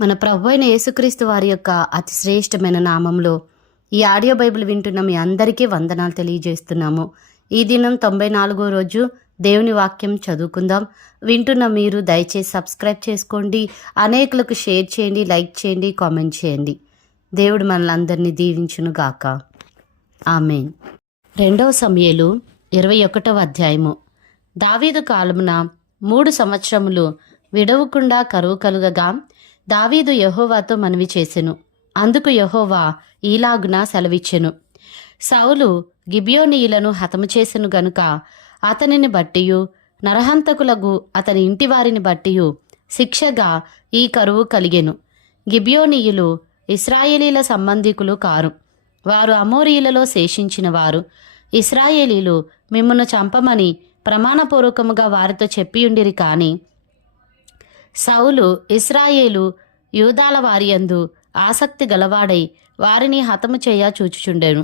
మన ప్రభు అయిన యేసుక్రీస్తు వారి యొక్క అతి శ్రేష్టమైన నామంలో ఈ ఆడియో బైబిల్ వింటున్న మీ అందరికీ వందనాలు తెలియజేస్తున్నాము. ఈ దినం తొంభై నాలుగో రోజు దేవుని వాక్యం చదువుకుందాం. వింటున్న మీరు దయచేసి సబ్స్క్రైబ్ చేసుకోండి. అనేకులకు షేర్ చేయండి లైక్ చేయండి కామెంట్ చేయండి. దేవుడు మనల్ని దీవించును గాక. ఆమె రెండవ సమయలు ఇరవై ఒకటవ అధ్యాయము. దావీదు కాలమున మూడు సంవత్సరములు విడవకుండా కరువు కలుగగా దావీదు యహోవాతో మనవి చేసెను. అందుకు యహోవా ఈలాగున సెలవిచ్చెను. సౌలు గిబియోనీయులను హతము చేసెను గనుక అతనిని బట్టియు నరహంతకులకు అతని ఇంటివారిని బట్టియు శిక్షగా ఈ కరువు కలిగెను. గిబియోనీయులు ఇస్రాయేలీల సంబంధికులు కారు. వారు అమోరీయులలో శేషించిన వారు. ఇస్రాయేలీలు మిమ్మల్ని చంపమని ప్రమాణపూర్వకముగా వారితో చెప్పియుండిరి కానీ సౌలు ఇస్రాయేలు యూదాల వారియందు ఆసక్తి గలవాడై వారిని హతము చేయ చూచుచుండెను.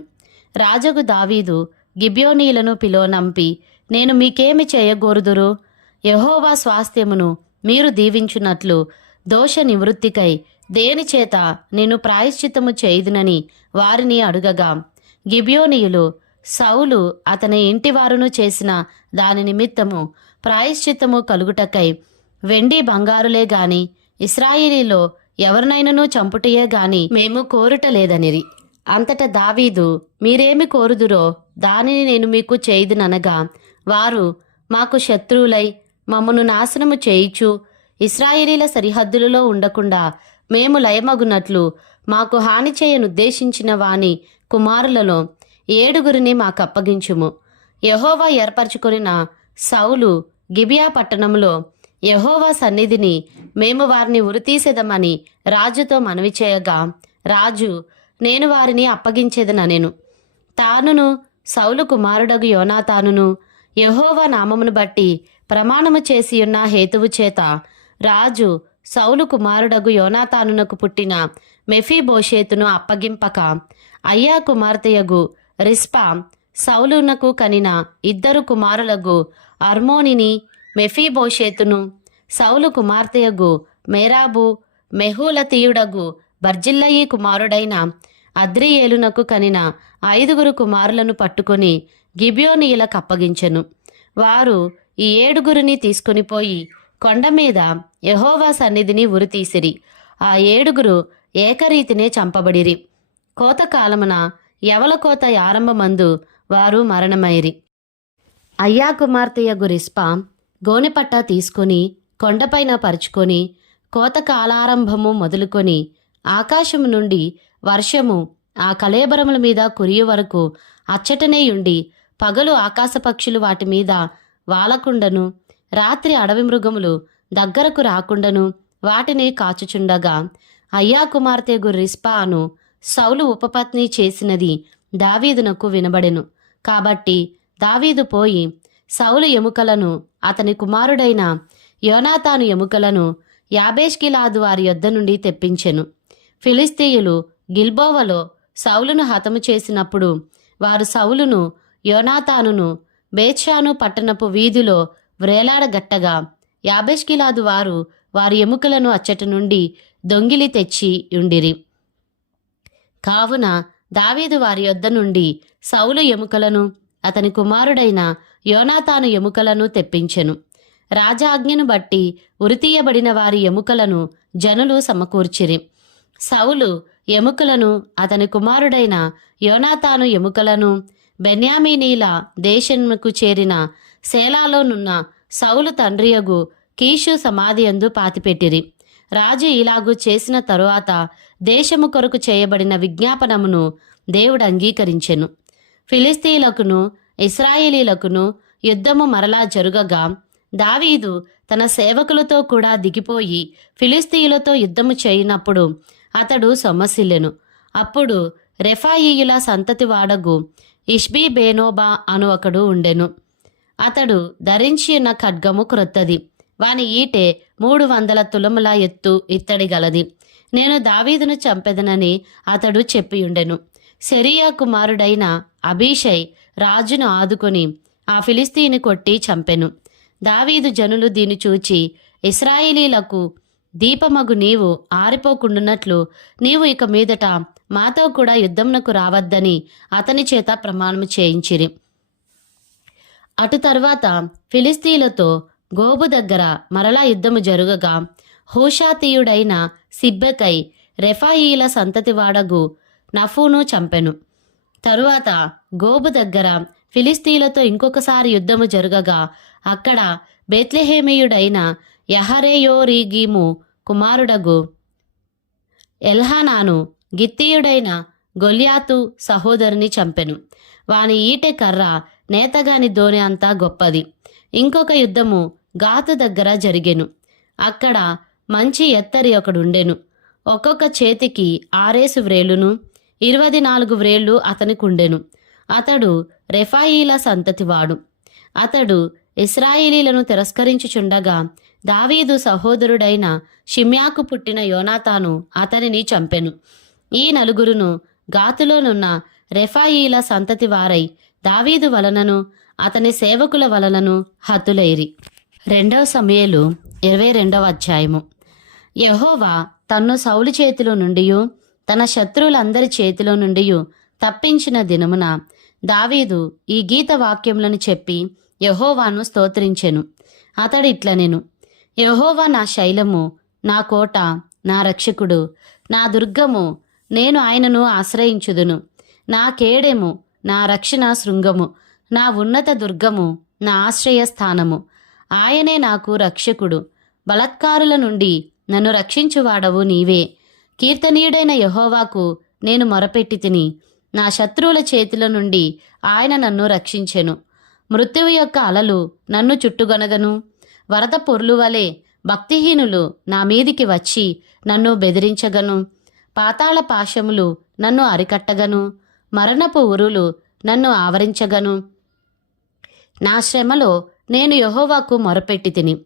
రాజగు దావీదు గిబ్యోనీలను పిలోనంపి నేను మీకేమి చేయగోరుదురు? యహోవా స్వాస్థ్యమును మీరు దీవించున్నట్లు దోష నివృత్తికై దేనిచేత నేను ప్రాయశ్చిత్తము చేయుదునని వారిని అడుగగా. గిబ్యోనీయులు సౌలు అతని ఇంటివారును చేసిన దాని నిమిత్తము ప్రాయశ్చిత్తము కలుగుటకై వెండి బంగారులే గాని ఇస్రాయిలీలో ఎవరినైనను చంపుటయే గాని మేము కోరుటలేదనిరి. అంతట దావీదు మీరేమి కోరుదురో దానిని నేను మీకు చేయుదుననగా వారు మాకు శత్రువులై మమ్మను నాశనము చేయిచు ఇస్రాయేలీల సరిహద్దులలో ఉండకుండా మేము లయమగునట్లు మాకు హాని చేయనుద్దేశించిన వాని కుమారులలో ఏడుగురిని మాకప్పగించుము. యహోవా ఏర్పరచుకొనిన సౌలు గిబియా పట్టణంలో యహోవా సన్నిధిని మేము వారిని ఉరితీసేదమని రాజుతో మనవి చేయగా రాజు నేను వారిని అప్పగించేదనెను తానును సౌలు కుమారుడగు యోనాతానును యహోవా నామమును బట్టి ప్రమాణము చేసి ఉన్న హేతువు చేత రాజు సౌలు కుమారుడగు యోనాతానునకు పుట్టిన మెఫీబోషేతును అప్పగింపక అయ్యా కుమార్తెయగు రిస్పా సౌలునకు కనిన ఇద్దరు కుమారులకు అర్మోనిని మెఫీబోషేతును సౌలు కుమార్తెయగు మేరాబు మెహూలతీయుడగు బర్జిల్లయి కుమారుడైన అద్రియేలునకు కనిన ఐదుగురు కుమారులను పట్టుకొని గిబియోనీయులకు అప్పగించెను వారు ఈ ఏడుగురిని తీసుకుని పోయి కొండ మీద యహోవా సన్నిధిని ఉరితీసిరి. ఆ ఏడుగురు ఏకరీతినే చంపబడిరి. కోతకాలమున ఎవల కోత ఆరంభమందు వారు మరణమైరి. అయ్యా కుమార్తెయగు రిస్పా గోనెపట్ట తీసుకొని కొండపైన పరుచుకొని కోత కాలారంభము మొదలుకొని ఆకాశము నుండి వర్షము ఆ కలేబరముల మీద కురియు వరకు అచ్చటనేయుండి పగలు ఆకాశ పక్షులు వాటి మీద వాలకుండను రాత్రి అడవి మృగములు దగ్గరకు రాకుండను వాటిని కాచుచుండగా అయ్యా కుమార్తె రిస్పా అను సౌలు ఉపపత్ని చేసినది దావీదునకు వినబడెను. కాబట్టి దావీదు పోయి సౌలు ఎముకలను అతని కుమారుడైన యోనాతాను ఎముకలను యాబేష్కిలాదు వారి యొద్ద నుండి తెప్పించెను. ఫిలిస్తీయులు గిల్బోవలో సౌలును హతము చేసినప్పుడు వారు సౌలును యోనాతానును బేత్షాను పట్టణపు వీధిలో వ్రేలాడగట్టగా యాబేష్కిలాదు వారు వారి ఎముకలను అచ్చట నుండి దొంగిలి తెచ్చి ఉండిరి కావున దావీదు వారి యొద్ద నుండి సౌలు ఎముకలను అతని కుమారుడైన యోనాతాను ఎముకలను తెప్పించెను. రాజాజ్ఞను బట్టి ఉరితీయబడిన వారి ఎముకలను జనులు సమకూర్చిరి. సౌలు ఎముకలను అతని కుమారుడైన యోనాతాను ఎముకలను బెన్యామీనీల దేశముకు చేరిన శేలాలోనున్న సౌలు తండ్రియగు కీషు సమాధి అందు పాతిపెట్టిరి. రాజు ఇలాగు చేసిన తరువాత దేశము కొరకు చేయబడిన విజ్ఞాపనమును దేవుడు అంగీకరించెను. ఫిలిస్తీలకును ఇస్రాయేలీలకును యుద్ధము మరలా జరుగగా దావీదు తన సేవకులతో కూడా దిగిపోయి ఫిలిస్తీయులతో యుద్ధము చేయనప్పుడు అతడు సొమ్మసిల్లెను అప్పుడు రెఫాయియుల సంతతి వాడగు ఇష్బీ బేనోబా అను ఒకడు ఉండెను. అతడు ధరించిన ఖడ్గము క్రొత్తది వాని ఈటె మూడు వందల తులముల ఎత్తు ఇత్తడి గలది. నేను దావీదును చంపెదనని అతడు చెప్పియుండెను సెరియా కుమారుడైన అభిషై రాజును ఆదుకొని ఆ ఫిలిస్తీని కొట్టి చంపెను. దావీదు జనులు దీని చూచి ఇస్రాయేలీలకు దీపమగు నీవు ఆరిపోకుండునట్లు నీవు ఇక మీదట మాతో కూడా యుద్ధమునకు రావద్దని అతని చేత ప్రమాణము చేయించిరి. అటు తర్వాత ఫిలిస్తీన్లతో గోబు దగ్గర మరలా యుద్ధము జరుగగా హోషాతీయుడైన సిబ్బెకై రెఫాయిల సంతతివాడగు నఫూను చంపెను. తరువాత గోబు దగ్గర ఫిలిస్తీన్లతో ఇంకొకసారి యుద్ధము జరగగా అక్కడ బెత్లెహేమీయుడైన యహరేయోరీగీము కుమారుడగు ఎల్హానాను గిత్తీయుడైన గొల్యాతు సహోదరుని చంపెను. వాని ఈటె కర్ర నేతగాని దోని అంతా గొప్పది. ఇంకొక యుద్ధము గాతు దగ్గర జరిగెను. అక్కడ మంచి ఎత్తరి ఒకడుండెను. ఒక్కొక్క చేతికి ఆరేసు వ్రేలును ఇరవై నాలుగు వ్రేళ్ళు అతనికుండెను అతడు రెఫాయిల సంతతివాడు. అతడు ఇస్రాయిలీలను తిరస్కరించుచుండగా దావీదు సహోదరుడైన షిమ్యాకు పుట్టిన యోనాతాను అతనిని చంపెను. ఈ నలుగురును గాతులోనున్న రెఫాయిల సంతతి వారై దావీదు వలనను అతని సేవకుల వలనను హతులైరి రెండవ సమయలు ఇరవై రెండవ అధ్యాయము. యహోవా తన్ను సౌలు చేతిలో నుండియూ తన శత్రువులందరి చేతిలో నుండి తప్పించిన దినమున దావీదు ఈ గీత వాక్యములను చెప్పి యహోవాను స్తోత్రించెను. అతడు ఇట్లనెను యహోవా నా శైలము నా కోట నా రక్షకుడు నా దుర్గము నేను ఆయనను ఆశ్రయించుదును. నా కేడెము నా రక్షణ శృంగము నా ఉన్నత దుర్గము నా ఆశ్రయ స్థానము. ఆయనే నాకు రక్షకుడు. బలత్కారుల నుండి నన్ను రక్షించువాడవు నీవే. కీర్తనీయుడైన యహోవాకు నేను మొరపెట్టి తిని నా శత్రువుల చేతిల నుండి ఆయన నన్ను రక్షించెను. మృత్యువు యొక్క అలలు నన్ను చుట్టుగొనగను వరద పొర్లు వలె భక్తిహీనులు నా మీదికి వచ్చి నన్ను బెదిరించగను. పాతాళ పాశములు నన్ను అరికట్టగను. మరణపు ఉరులు నన్ను ఆవరించగను. నా శ్రమలో నేను యహోవాకు మొరపెట్టి తిని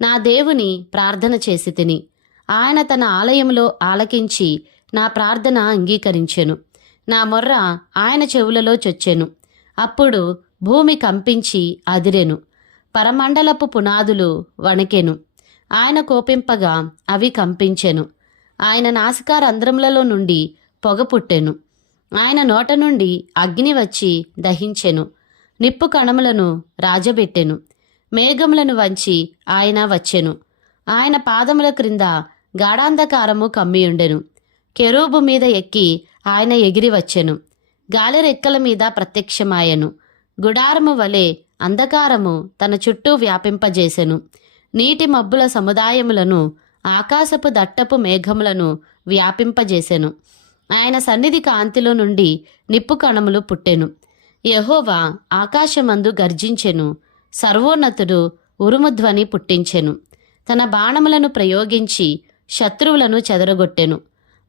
నా దేవుని ప్రార్థన చేసి తిని. ఆయన తన ఆలయంలో ఆలకించి నా ప్రార్థన అంగీకరించెను. నా మొర్ర ఆయన చెవులలో చొచ్చెను. అప్పుడు భూమి కంపించి అదిరెను. పరమండలపు పునాదులు వణకెను. ఆయన కోపింపగా అవి కంపించెను. ఆయన నాసికారంధ్రములలో నుండి పొగ పుట్టెను. ఆయన నోట నుండి అగ్ని వచ్చి దహించెను. నిప్పు కణములను రాజబెట్టెను. మేఘములను వంచి ఆయన వచ్చెను. ఆయన పాదముల క్రింద గాఢాంధకారము కమ్మియుండెను. కెరూబు మీద ఎక్కి ఆయన ఎగిరి వచ్చెను. గాలి రెక్కల మీద ప్రత్యక్షమాయెను. గుడారము వలె అంధకారము తన చుట్టూ వ్యాపింపజేసెను. నీటి మబ్బుల సముదాయములను ఆకాశపు దట్టపు మేఘములను వ్యాపింపజేసెను. ఆయన సన్నిధి కాంతిలో నుండి నిప్పు కణములు పుట్టెను. యహోవా ఆకాశమందు గర్జించెను. సర్వోన్నతుడు ఉరుముధ్వని పుట్టించెను. తన బాణములను ప్రయోగించి శత్రువులను చెదరగొట్టెను.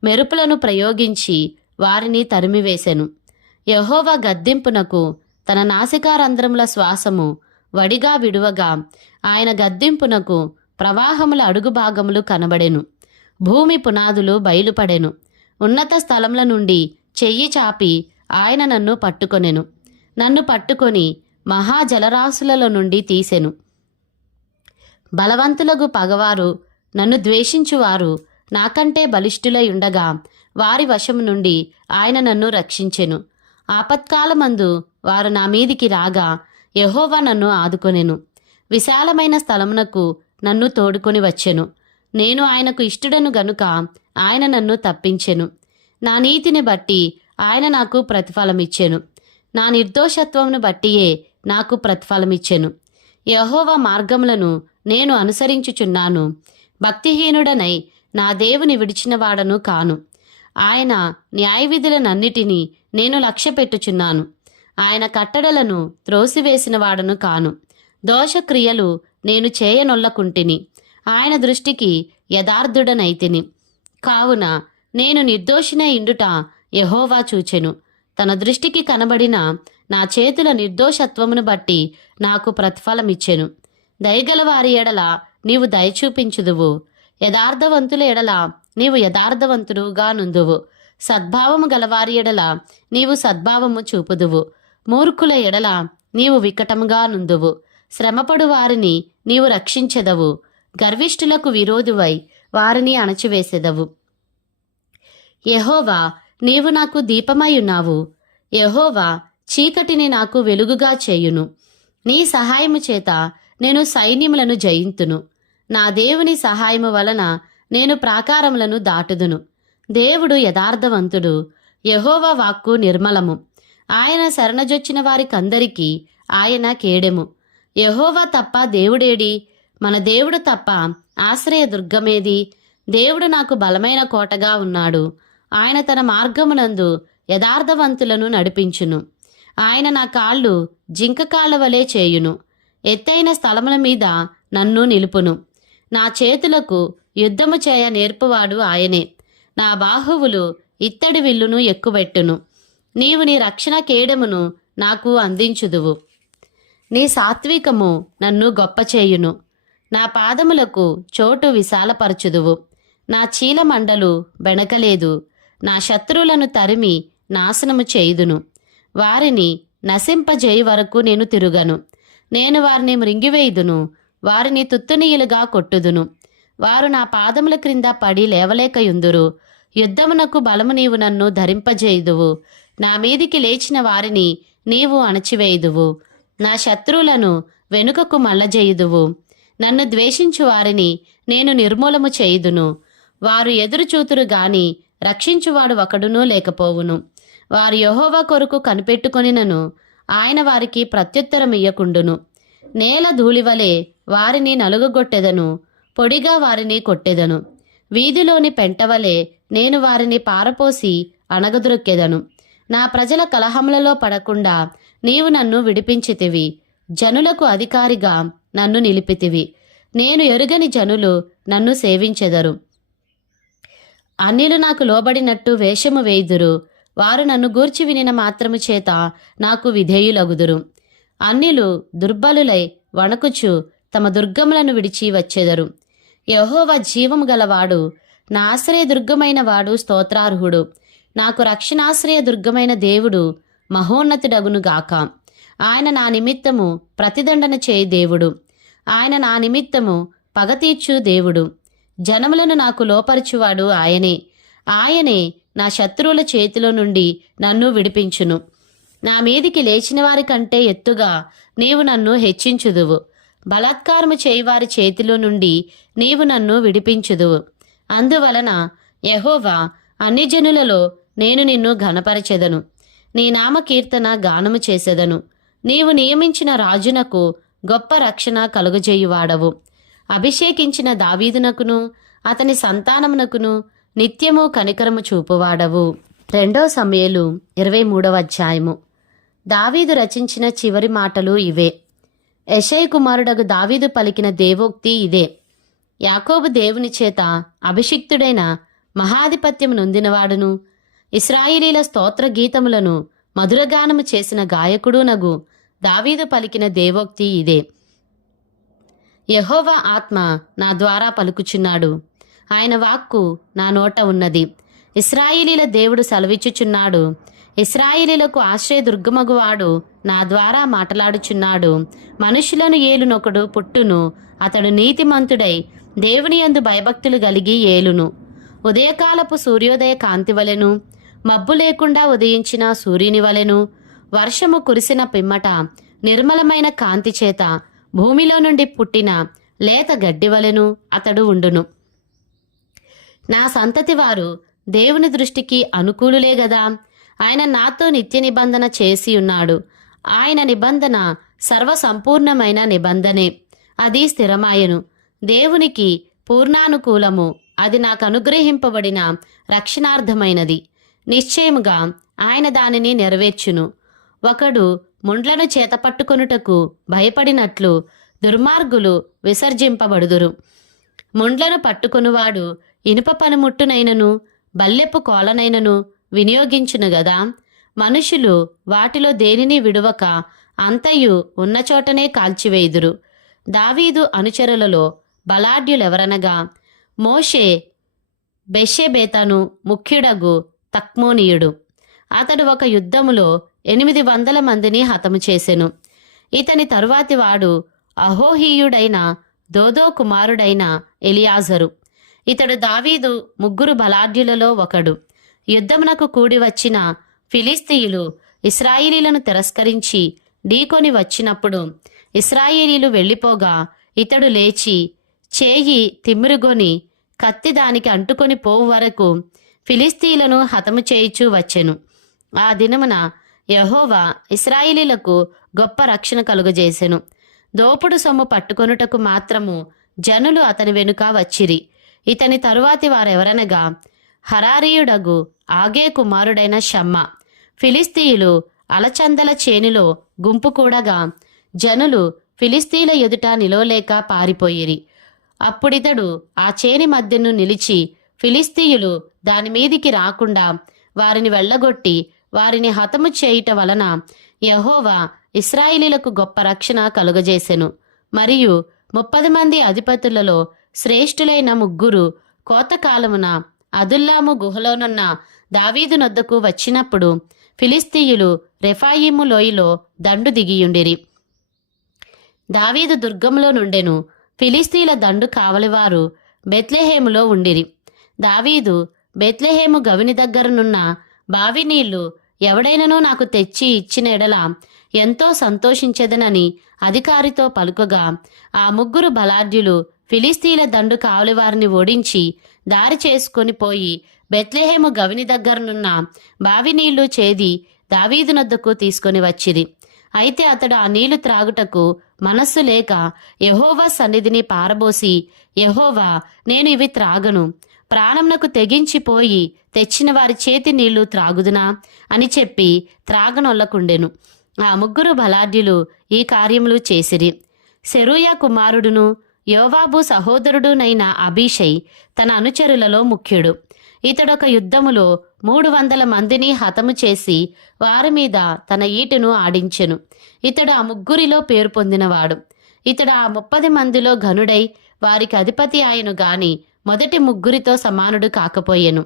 మెరుపులను ప్రయోగించి వారిని తరిమివేశెను యహోవా గద్దింపునకు తన నాసికారంధ్రముల శ్వాసము వడిగా విడువగా ఆయన గద్దింపునకు ప్రవాహముల అడుగు భాగములు కనబడెను. భూమి పునాదులు బయలుపడెను. ఉన్నత స్థలముల నుండి చెయ్యి చాపి ఆయన నన్ను పట్టుకొనెను. నన్ను పట్టుకొని మహాజలరాశులలో నుండి తీసెను. బలవంతులకు పగవారు నన్ను ద్వేషించువారు. నాకంటే బలిష్ఠులై ఉండగా వారి వశము నుండి ఆయన నన్ను రక్షించెను. ఆపత్కాలమందు వారు నా మీదికి రాగా యహోవా నన్ను ఆదుకొనెను. విశాలమైన స్థలమునకు నన్ను తోడుకొని వచ్చెను. నేను ఆయనకు ఇష్టడను గనుక ఆయన నన్ను తప్పించెను. నా నీతిని బట్టి ఆయన నాకు ప్రతిఫలమిచ్చెను. నా నిర్దోషత్వమును బట్టియే నాకు ప్రతిఫలమిచ్చెను. యహోవ మార్గములను నేను అనుసరించుచున్నాను. భక్తిహీనుడనై నా దేవుని విడిచినవాడను కాను. ఆయన న్యాయవిధులనన్నిటినీ నేను లక్ష్యపెట్టుచున్నాను. ఆయన కట్టడలను త్రోసివేసిన వాడను కాను. దోషక్రియలు నేను చేయనొల్లకుంటిని. ఆయన దృష్టికి యథార్థుడనైతిని. కావున నేను నిర్దోషిన ఇండుట యహోవా చూచెను. తన దృష్టికి కనబడిన నా చేతుల నిర్దోషత్వమును బట్టి నాకు ప్రతిఫలమిచ్చెను. దయగల వారి ఎడల నీవు దయచూపించుదువు. యథార్థవంతుల ఎడల నీవు యథార్థవంతుడుగా నుందువు. సద్భావము గలవారి ఎడల నీవు సద్భావము చూపుదువు. మూర్ఖుల ఎడల నీవు వికటముగా నుందువు. శ్రమపడు వారిని నీవు రక్షించెదవు. గర్విష్ఠులకు విరోధువై వారిని అణచివేసెదవు. యహోవా నీవు నాకు దీపమై యహోవా చీకటిని నాకు వెలుగుగా చేయును. నీ సహాయము చేత నేను సైన్యములను జయింతును. నా దేవుని సహాయము వలన నేను ప్రాకారములను దాటుదును. దేవుడు యథార్థవంతుడు. యహోవ వాక్కు నిర్మలము. ఆయన శరణజొచ్చిన వారికందరికీ ఆయన కేడెము. యహోవా తప్ప దేవుడేడి? మన దేవుడు తప్ప ఆశ్రయ దుర్గమేది దేవుడు నాకు బలమైన కోటగా ఉన్నాడు. ఆయన తన మార్గమునందు యథార్థవంతులను నడిపించును. ఆయన నా కాళ్ళు జింక కాళ్ళ వలె చేయును. ఎత్తైన స్థలముల మీద నన్ను నిలుపును. నా చేతులకు యుద్ధము చేయ నేర్పువాడు ఆయనే. నా బాహువులు ఇత్తడి విల్లును ఎక్కుబెట్టును నీవు నీ రక్షణ కేడమును నాకు అందించుదువు. నీ సాత్వికము నన్ను గొప్ప చేయును. నా పాదములకు చోటు విశాలపరచుదువు. నా చీలమండలు బెణకలేదు. నా శత్రువులను తరిమి నాశనము చేయుదును. వారిని నశింపజేయి వరకు నేను తిరుగను. నేను వారిని మృంగివేయుదును. వారిని తుత్తునీయులుగా కొట్టుదును. వారు నా పాదముల క్రింద పడి లేవలేకయుందురు. యుద్ధమునకు బలము నీవు నన్ను ధరింపజేయుదువు. నా మీదికి లేచిన వారిని నీవు అణచివేయుదువు. నా శత్రువులను వెనుకకు మల్లజేయుదువు నన్ను ద్వేషించు వారిని నేను నిర్మూలము చేయుదును. వారు ఎదురుచూతురు గాని రక్షించువాడు ఒకడునూ లేకపోవును. వారు యహోవా కొరకు కనిపెట్టుకొనినను. ఆయన వారికి ప్రత్యుత్తరం ఇయ్యకుండును నేల ధూళివలే వారిని నలుగుగొట్టెదను పొడిగా వారిని కొట్టెదను. వీధిలోని పెంటవలే నేను వారిని పారపోసి అణగదొక్కెదను నా ప్రజల కలహములలో పడకుండా నీవు నన్ను విడిపించితివి. జనులకు అధికారిగా నన్ను నిలిపితివి. నేను ఎరుగని జనులు నన్ను సేవించెదరు. అన్యులు నాకు లోబడినట్టు వేషము వేయుదురు. వారు నన్ను గూర్చి వినిన మాత్రము చేత నాకు విధేయులగుదురు. అన్యులు దుర్బలులై వణకుచు తమ దుర్గములను విడిచి వచ్చెదరు. యహోవ జీవము గలవాడు నా ఆశ్రయ దుర్గమైన వాడు స్తోత్రార్హుడు. నాకు రక్షణాశ్రయ దుర్గమైన దేవుడు మహోన్నతుడగును గాక. ఆయన నా నిమిత్తము ప్రతిదండన చేయి దేవుడు. ఆయన నా నిమిత్తము పగతీర్చు దేవుడు. జనములను నాకు లోపరచువాడు ఆయనే. ఆయనే నా శత్రువుల చేతిలో నుండి నన్ను విడిపించును. నా మీదికి లేచిన వారి కంటే ఎత్తుగా నీవు నన్ను హెచ్చించుదువు. బలాత్కారము చేయువారి చేతిలో నుండి నీవు నన్ను విడిపించుదువు. అందువలన యహోవా అన్ని జనులలో నేను నిన్ను ఘనపరచెదను. నీ నామ కీర్తన గానము చేసెదను. నీవు నియమించిన రాజునకు గొప్ప రక్షణ కలుగజేయువాడవు. అభిషేకించిన దావీదునకును అతని సంతానమునకును నిత్యము కనికరము చూపువాడవు. రెండో సమయలు ఇరవై మూడవ అధ్యాయము. దావీదు రచించిన చివరి మాటలు ఇవే. యశయ్ కుమారుడగు దావీదు పలికిన దేవోక్తి ఇదే. యాకోబు దేవుని చేత అభిషిక్తుడైన మహాధిపత్యం నొందినవాడును. ఇస్రాయిలీల స్తోత్ర గీతములను మధురగానము చేసిన గాయకుడునగు దావీదు పలికిన దేవోక్తి ఇదే. యహోవా ఆత్మ నా ద్వారా పలుకుచున్నాడు. ఆయన వాక్కు నా నోట ఉన్నది. ఇస్రాయిలీల దేవుడు సెలవిచ్చుచున్నాడు. ఇస్రాయిలీలకు ఆశ్రయ దుర్గమగువాడు నా ద్వారా మాట్లాడుచున్నాడు. మనుషులను ఏలునొకడు పుట్టును. అతడు నీతిమంతుడై దేవుని యందు భయభక్తులు కలిగి ఏలును. ఉదయకాలపు సూర్యోదయ కాంతి వలెను మబ్బు లేకుండా ఉదయించిన సూర్యుని వలెను వర్షము కురిసిన పిమ్మట నిర్మలమైన కాంతి చేత భూమిలో నుండి పుట్టిన లేత గడ్డి వలెను అతడు ఉండును. నా సంతతి వారు దేవుని దృష్టికి అనుకూలులే గదా. ఆయన నాతో నిత్య నిబంధన చేసి ఉన్నాడు. ఆయన నిబంధన సర్వసంపూర్ణమైన నిబంధనే. అది స్థిరమాయను. దేవునికి పూర్ణానుకూలము. అది నాకు అనుగ్రహింపబడిన రక్షణార్థమైనది. నిశ్చయముగా ఆయన దానిని నెరవేర్చును. ఒకడు ముండ్లను చేతపట్టుకొనుటకు భయపడినట్లు దుర్మార్గులు విసర్జింపబడుదురు. ముండ్లను పట్టుకొనువాడు ఇనుప పనిముట్టునైనను బల్లెపు కోలనైనను వినియోగించును గదా. మనుషులు వాటిలో దేనిని విడువక అంతయు ఉన్న చోటనే కాల్చివేయుదురు. దావీదు అనుచరులలో బలాఢ్యులెవరనగా మోషే బెషెబేతను ముఖ్యుడగు తక్మోనీయుడు. అతడు ఒక యుద్ధములో ఎనిమిది వందల మందిని హతము చేసెను. ఇతని తరువాతి వాడు అహోహీయుడైన దోదో కుమారుడైన ఎలియాజరు. ఇతడు దావీదు ముగ్గురు బలాఢ్యులలో ఒకడు. యుద్ధమునకు కూడి వచ్చిన ఫిలిస్తీయులు ఇస్రాయిలీలను తిరస్కరించి ఢీకొని వచ్చినప్పుడు ఇస్రాయేలీలు వెళ్ళిపోగా ఇతడు లేచి చేయి తిమ్మిరుగొని కత్తి దానికి అంటుకొని పోవు వరకు ఫిలిస్తీయులను హతము చేయిచూ వచ్చెను. ఆ దినమున యహోవా ఇస్రాయిలీలకు గొప్ప రక్షణ కలుగజేసెను. దోపుడు సొమ్ము పట్టుకొనుటకు మాత్రము జనులు అతని వెనుక వచ్చిరి. ఇతని తరువాతి వారెవరనగా హరారీయుడగు ఆగే కుమారుడైన షమ్మ. ఫిలిస్తీయులు అలచందల చేనిలో గుంపు కూడగా జనులు ఫిలిస్తీల ఎదుట నిలవలేక పారిపోయిరి. అప్పుడితడు ఆ చేని మధ్యను నిలిచి ఫిలిస్తీయులు దాని మీదికి రాకుండా వారిని వెళ్ళగొట్టి వారిని హతము చేయుట వలన యహోవా ఇస్రాయిలీలకు గొప్ప రక్షణ కలుగజేసెను. మరియు ముప్పది మంది అధిపతులలో శ్రేష్ఠులైన ముగ్గురు కోతకాలమున అదుల్లాము గుహలోనున్న దావీదు నొద్దకు వచ్చినప్పుడు ఫిలిస్తీయులు రెఫాయిము లోయలో దండు దిగియుండిరి. దావీదు దుర్గంలో నుండెను ఫిలిస్తీల దండు కావలివారు బెత్లెహేములో ఉండిరి. దావీదు బెత్లెహేము గవిని దగ్గరనున్న బావి నీళ్ళు ఎవడైనను నాకు తెచ్చి ఇచ్చిన ఎడల ఎంతో సంతోషించెదనని అధికారితో పలుకగా ఆ ముగ్గురు బలాఢ్యులు ఫిలిస్తీల దండు కావలివారిని ఓడించి దారి చేసుకొని పోయి బెత్లెహేము గవిని దగ్గరనున్న బావి నీళ్ళు చేది దావీదునొద్దకు తీసుకొని వచ్చిరి. అయితే అతడు ఆ నీళ్ళు త్రాగుటకు మనస్సు లేక యహోవా సన్నిధిని పారబోసి యహోవా నేను ఇవి త్రాగను. ప్రాణంనకు తెగించిపోయి తెచ్చిన వారి చేతి నీళ్ళు త్రాగుదునా? అని చెప్పి త్రాగనొల్లకుండెను. ఆ ముగ్గురు బలాఢ్యులు ఈ కార్యములు చేసిరి. సెరూయా కుమారుడును యోవాబు సహోదరుడునైన అభిషై తన అనుచరులలో ముఖ్యుడు. ఇతడొక యుద్ధములో మూడు వందల మందిని హతము చేసి వారి మీద తన ఈటెను ఆడించెను. ఇతడు ఆ ముగ్గురిలో పేరు పొందినవాడు. ఇతడు ఆ ముప్పది మందిలో ఘనుడై వారికి అధిపతి ఆయను గాని మొదటి ముగ్గురితో సమానుడు కాకపోయెను.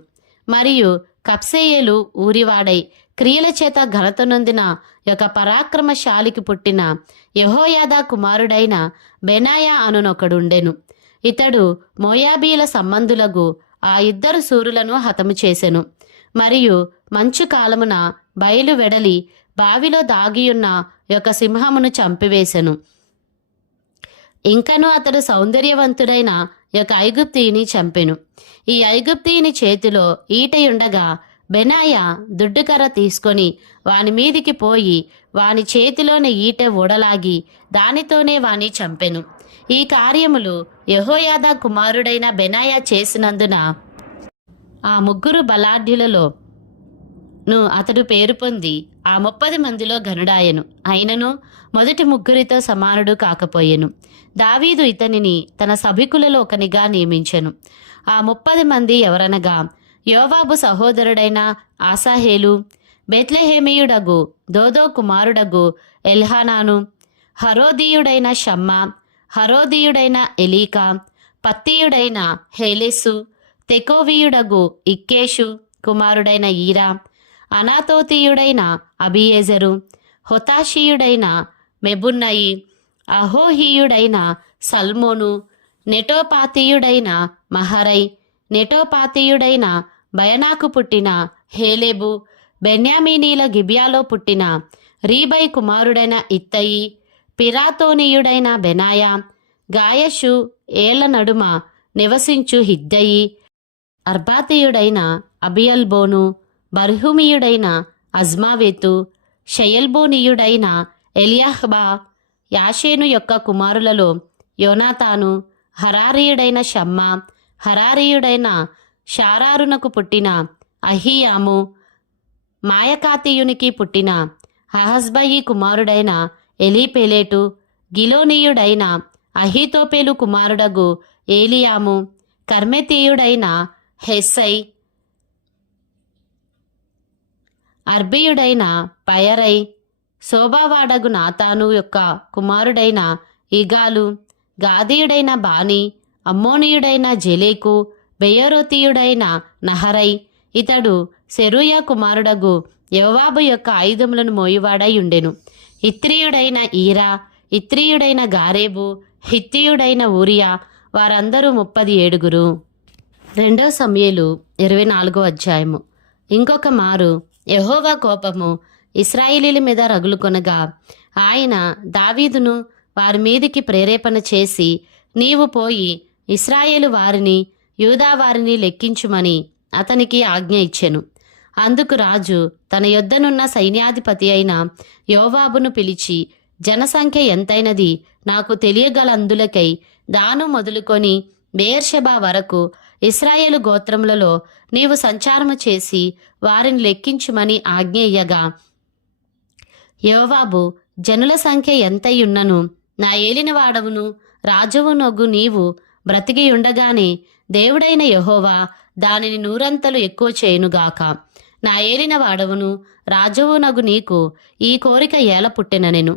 మరియు కప్సేయేలు ఊరివాడై క్రియల చేత ఘనత నొందిన యొక్క పరాక్రమశాలికి పుట్టిన యహోయాదా కుమారుడైన బెనాయా అనునొకడుండెను. ఇతడు మోయాబీల సంబంధులకు ఆ ఇద్దరు సూరులను హతము చేసెను. మరియు మంచు కాలమున బయలు వెడలి బావిలో దాగియున్న యొక్క సింహమును చంపివేశను ఇంకను అతడు సౌందర్యవంతుడైన యొక్క ఐగుప్తిని చంపెను. ఈ ఐగుప్తిని చేతిలో ఈటయుండగా బెనాయ దుడ్డుకర్ర తీసుకొని వాని మీదికి పోయి వాని చేతిలోని ఈట ఊడలాగి దానితోనే వాని చంపెను. ఈ కార్యములు యహోయాదా కుమారుడైన బెనాయా చేసినందున ఆ ముగ్గురు బలాఢ్యులలో ను అతడు పేరు పొంది ఆ ముప్పది మందిలో గనుడాయను అయినను మొదటి ముగ్గురితో సమానుడు కాకపోయెను. దావీదు ఇతనిని తన సభికులలో ఒకనిగా నియమించెను. ఆ ముప్పది మంది ఎవరనగా యోవాబు సహోదరుడైన ఆసాహేలు బెత్లెహేమియుడగు దోదో కుమారుడగు ఎల్హానాను హరోదీయుడైన షమ్మా హరోదీయుడైన ఎలీకా పత్తియుడైన హేలెస్సు తెకోవీయుడగు ఇక్కేషు కుమారుడైన ఈరా అనాతోతీయుడైన అబియేజరు హొతాషీయుడైన మెబున్నయి అహోహీయుడైన సల్మోను నెటోపాతీయుడైన మహరై నెటోపాతీయుడైన బయనాకు పుట్టిన హేలేబు బెన్యామీనీల గిబియాలో పుట్టిన రీబై కుమారుడైన ఇత్తయి పిరాతోనీయుడైన బెనాయా గాయషు ఏళ్ళ నడుమ నివసించు హిద్దయి అర్బాతీయుడైన అబియల్బోను బర్హుమీయుడైన అజ్మావేతు షయల్బోనీయుడైన ఎలియాహ్బా యాషేను యొక్క కుమారులలో యోనాతాను హరారీయుడైన షమ్మ హరారీయుడైన షారారునకు పుట్టిన అహియాము మాయకాతీయునికి పుట్టిన అహస్బయి కుమారుడైన ఎలీపేలేటు గిలోనీయుడైన అహితోపేలు కుమారుడగు ఏలియాము కర్మెతీయుడైన హెస్సై అర్బీయుడైన పయరై శోభావాడగు నాతాను యొక్క కుమారుడైన ఇగాలు గాదీయుడైన బాని అమ్మోనీయుడైన జెలేకు బెయోరోతీయుడైన నహరై ఇతడు సెరూయా కుమారుడగు యోవాబు యొక్క ఆయుధములను మోయువాడై ఉండెను. ఇత్రియుడైన ఈరా ఇత్రియుడైన గారేబు హిత్తియుడైన ఊరియా వారందరూ ముప్పది ఏడుగురు. రెండో సమయలు ఇరవై నాలుగో అధ్యాయము. ఇంకొక మారు యహోవా కోపము ఇస్రాయిలీల మీద రగులుకొనగా ఆయన దావీదును వారి మీదికి ప్రేరేపణ చేసి నీవు పోయి ఇస్రాయేలు వారిని యూదా వారిని లెక్కించుమని అతనికి ఆజ్ఞ ఇచ్చెను. అందుకు రాజు తన యొద్దనున్న సైన్యాధిపతి అయిన యోవాబును పిలిచి జనసంఖ్య ఎంతైనది? నాకు తెలియగలందులకై దాను మొదలుకొని బేర్షబా వరకు ఇస్రాయేలు గోత్రములలో నీవు సంచారము చేసి వారిని లెక్కించుమని ఆజ్ఞేయగా యోవాబు జనుల సంఖ్య ఎంతయున్నను? నా ఏలిన వాడవును నొగ్గు నీవు బ్రతికి ఉండగానే దేవుడైన యహోవా దానిని నూరంతలు ఎక్కువ చేయునుగాక. నా ఏలిన వాడవును. రాజువునగు నీకు. ఈ కోరిక ఏల పుట్టెననెను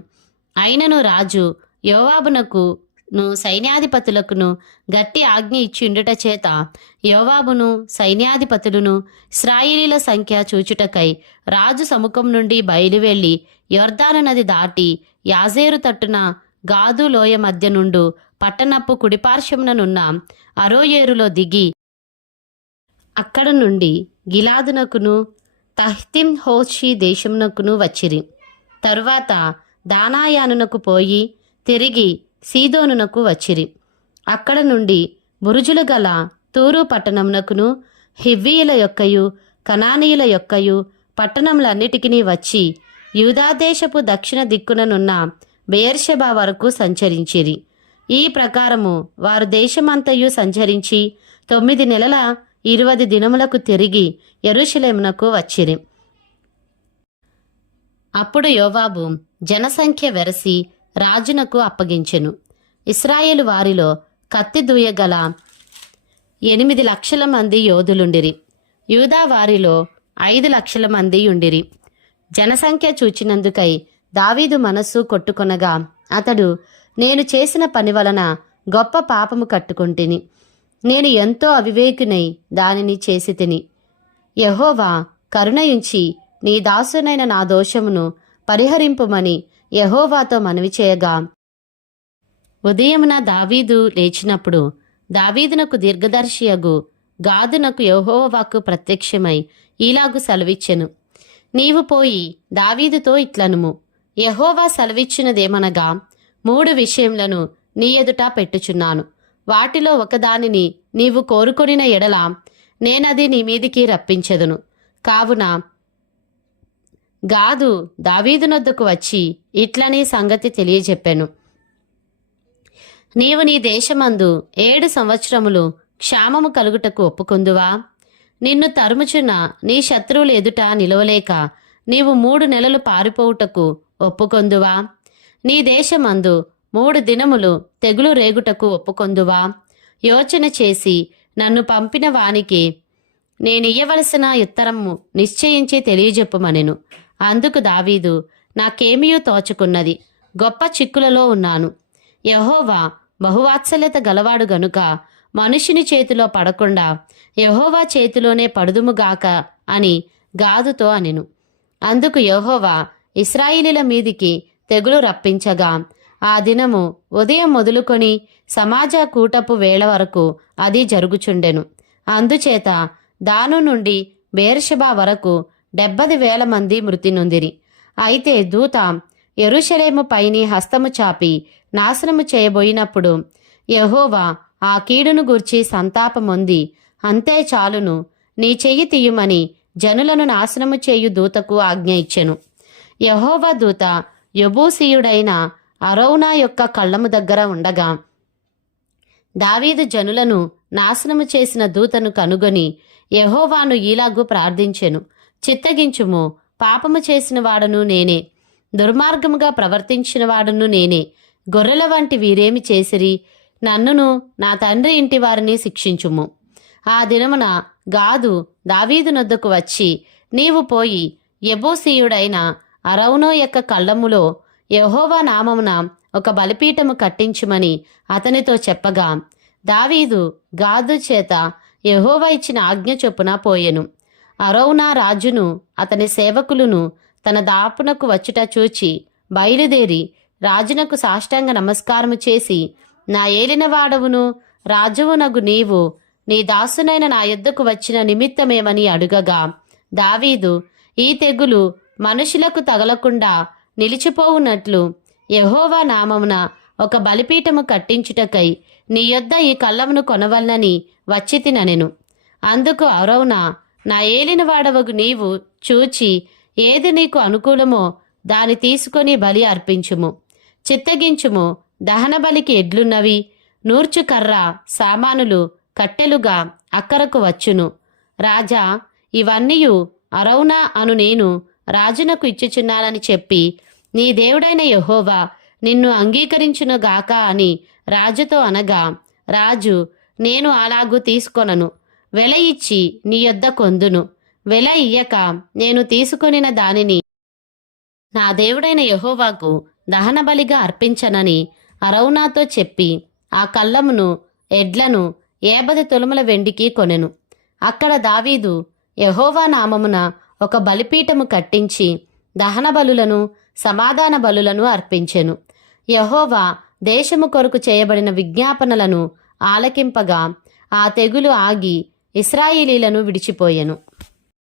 అయినను రాజు యోవాబునకు ను సైన్యాధిపతులకును గట్టి ఆజ్ఞ ఇచ్చిండుట చేత యోవాబును సైన్యాధిపతులను ఇస్రాయిలీల సంఖ్య చూచుటకై రాజు సముఖం నుండి బయలువెళ్ళి యొర్దాను నది దాటి యాజేరు తట్టున గాదు లోయ మధ్య నుండు పట్టణప్పు కుడిపార్శ్వముననున్న అరోయేరులో దిగి అక్కడ నుండి గిలాదునకును తహ్తిం హోషి దేశమునకును వచ్చిరి. తరువాత దానాయానునకు పోయి తిరిగి సీదోనునకు వచ్చిరి. అక్కడ నుండి బురుజులు గల తూరు పట్టణమునకును హివ్వీయుల యొక్కయు కనానీయుల యొక్కయు పట్టణములన్నిటికీ వచ్చి యూదాదేశపు దక్షిణ దిక్కుననున్న బేర్షబా వరకు సంచరించిరి. ఈ ప్రకారము వారు దేశమంతయు సంచరించి తొమ్మిది నెలల ఇరువది దినములకు తిరిగి ఎరుషలేమునకు వచ్చిరి. అప్పుడు యోవాబు జనసంఖ్య వెరసి రాజునకు అప్పగించెను. ఇస్రాయేలు వారిలో కత్తి దూయగల ఎనిమిది లక్షల మంది యోధులుండిరి. యూదా వారిలో ఐదు లక్షల మంది ఉండిరి. జనసంఖ్య చూచినందుకై దావీదు మనస్సు కొట్టుకొనగా అతడు నేను చేసిన పని వలన గొప్ప పాపము కట్టుకుంటిని. నేను ఎంతో అవివేకినై దానిని చేసి తిని. యహోవా కరుణయించి నీ దాసునైన నా దోషమును పరిహరింపుమని యహోవాతో మనవి చేయగా. ఉదయమున దావీదు లేచినప్పుడు దావీదునకు దీర్ఘదర్శియగు గాదునకు యహోవాకు ప్రత్యక్షమై ఇలాగు సెలవిచ్చెను. నీవు పోయి దావీదుతో ఇట్లనుము. యహోవా సెలవిచ్చినదేమనగా మూడు విషయములను నీ ఎదుట పెట్టుచున్నాను. వాటిలో ఒకదానిని నీవు కోరుకొనిన ఎడల నేనది నీ మీదికి రప్పించెదను. కావున గాదు దావీదునొద్దకు వచ్చి ఇట్లని సంగతి తెలియజెప్పాను. నీవు నీ దేశమందు ఏడు సంవత్సరములు క్షామము కలుగుటకు ఒప్పుకుందువా? నిన్ను తరుముచున్న నీ శత్రువులు ఎదుట నిలవలేక నీవు మూడు నెలలు పారిపోవుటకు ఒప్పుకొందువా? నీ దేశమందు మూడు దినములు తెగులు రేగుటకు ఒప్పుకొందువా? యోచన చేసి నన్ను పంపిన వానికి నేనియ్యవలసిన ఉత్తరము నిశ్చయించి తెలియజెప్పుమనెను. అందుకు దావీదు నాకేమియూ తోచుకున్నది గొప్ప చిక్కులలో ఉన్నాను. యహోవా బహువాత్సల్యత గలవాడు గనుక మనుషుని చేతిలో పడకుండా యహోవా చేతిలోనే పడుదుముగాక అని గాదుతో అనెను. అందుకు యహోవా ఇస్రాయిలీల మీదికి తెగులు రప్పించగా ఆ దినము ఉదయం మొదలుకొని సమాజ కూటపు వేళ వరకు అది జరుగుచుండెను. అందుచేత దాను నుండి బేర్షబా వరకు డెబ్బది వేల మంది మృతి నొందిరి అయితే దూత ఎరుషలేము పైని హస్తము చాపి నాశనము చేయబోయినప్పుడు యహోవా ఆ కీడును గూర్చి సంతాపమొంది అంతే చాలును నీ చెయ్యి తీయుమని జనులను నాశనము చేయు దూతకు ఆజ్ఞ ఇచ్చెను. యహోవా దూత యబూసీయుడైన అరౌనా యొక్క కళ్ళము దగ్గర ఉండగా దావీదు జనులను నాశనము చేసిన దూతను కనుగొని యహోవాను ఈలాగు ప్రార్థించెను. చిత్తగించుము పాపము చేసిన వాడను నేనే దుర్మార్గముగా ప్రవర్తించిన వాడును నేనే గొర్రెల వంటి వీరేమి చేసిరి నన్నును నా తండ్రి ఇంటి వారిని శిక్షించుము. ఆ దినమున గాదు దావీదు నొద్దకు వచ్చి నీవు పోయి యబూసీయుడైన అరౌనో యొక్క కళ్ళములో యహోవా నామమున ఒక బలిపీఠము కట్టించుమని అతనితో చెప్పగా దావీదు గాదు చేత యహోవా ఇచ్చిన ఆజ్ఞ చొప్పున పోయెను. అరౌనా రాజును అతని సేవకులను తన దాపునకు వచ్చుట చూచి బయలుదేరి రాజునకు సాష్టాంగ నమస్కారము చేసి నా ఏలినవాడవును రాజువునగు నీవు నీ దాసునైన నా యుద్ధకు వచ్చిన నిమిత్తమేమని అడుగగా దావీదు ఈ తెగులు మనుషులకు తగలకుండా నిలిచిపోవునట్లు యహోవా నామమున ఒక బలిపీఠము కట్టించుటకై నీ యొద్ద ఈ కళ్ళమును కొనవలనని వచ్చితిననెను. అందుకు అరౌనా నా ఏలినవాడవగు నీవు చూచి ఏది నీకు అనుకూలమో దాని తీసుకొని బలి అర్పించుము. చిత్తగించుము దహన బలికి ఎడ్లున్నవి నూర్చుకర్ర సామానులు కట్టెలుగా అక్కరకు వచ్చును. రాజా ఇవన్నీయు అరౌనా అను నేను రాజునకు ఇచ్చుచున్నానని చెప్పి నీ దేవుడైన యహోవా నిన్ను అంగీకరించునుగాక అని రాజుతో అనగా రాజు నేను అలాగూ తీసుకొనను. వెల ఇచ్చి నీ యొద్ద కొందును. వెల ఇయ్యక నేను తీసుకొనిన దానిని నా దేవుడైన యహోవాకు దహనబలిగా అర్పించనని అరౌనాతో చెప్పి ఆ కళ్ళమును ఎడ్లను ఏబది తొలుముల వెండికి కొనెను. అక్కడ దావీదు యహోవా నామమున ఒక బలిపీఠము కట్టించి దహన బలులను సమాధాన బలులను అర్పించెను. యహోవా దేశము కొరకు చేయబడిన విజ్ఞాపనలను ఆలకింపగా ఆ తెగులు ఆగి ఇస్రాయిలీలను విడిచిపోయెను.